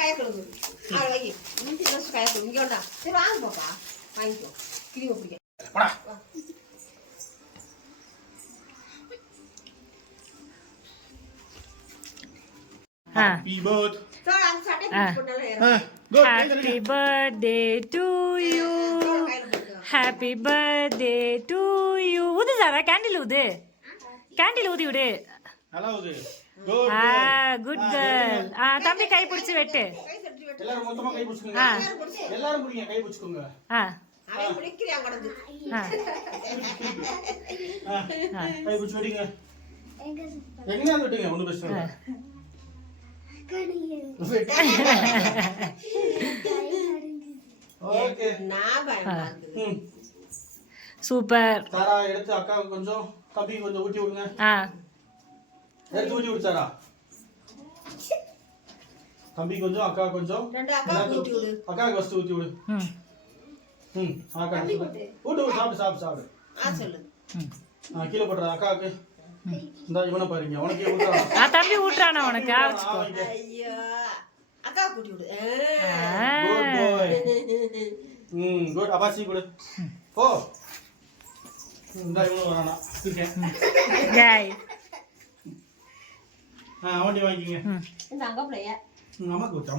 காய கொடுங்க அவளை வை மூஞ்சி வச்சு காய கொடுங்க இங்கே வேண்டாம் சரி வாங்க பாப்பா வாங்கிக்கோ கிரியை பிடிக்க Happy birthday to you. Happy birthday to you. ஊது சாரா கேண்டில் ஊது. கேண்டில் ஊதி விடு. நல்லா ஊது. Good girl. தம்பி கை பிடிச்சு வெட்டு. எல்லாரும் மொத்தமா கை பிடிச்சுக்கோங்க. எல்லாரும் புடிங்க கை பிடிச்சுக்கோங்க. அவன் பிடிக்கிறான் கடந்து. கை பிடிச்சு வெடிங்க. எங்க வெட்டுங்க ஒண்ணு பேசுங்க. ஓகே நான் பயமாது சூப்பர் சாரா எடுத்து அக்காவுக்கு கொஞ்சம் தம்பிக்கு கொஞ்சம் ஊட்டி விடுங்க எடுத்து ஊட்டி விடு சாரா தம்பி கொஞ்சம் அக்கா கொஞ்சம் ரெண்டு அக்காவுக்கு ஊட்டி விடு அக்காவுக்கு ஃபர்ஸ்ட் ஊட்டி விடு அக்கா ஊட்டு சாப்பிடு சாப்பிடு சொல்லு கீழே போடுற அக்காவுக்கு இந்த இவனை பாருங்க உனக்கே ஊட்டுறான் தம்பி ஊட்டுறானா உனக்கு ஐயோ அக்கா கூட்டி விடு குட் பாய் குட் அபாசி குட் போ இந்த இவனு வரானா இருக்கேன் गाय அவண்டி வாங்கிங்க இந்த அங்க பிள்ளைய அம்மா கூட்டு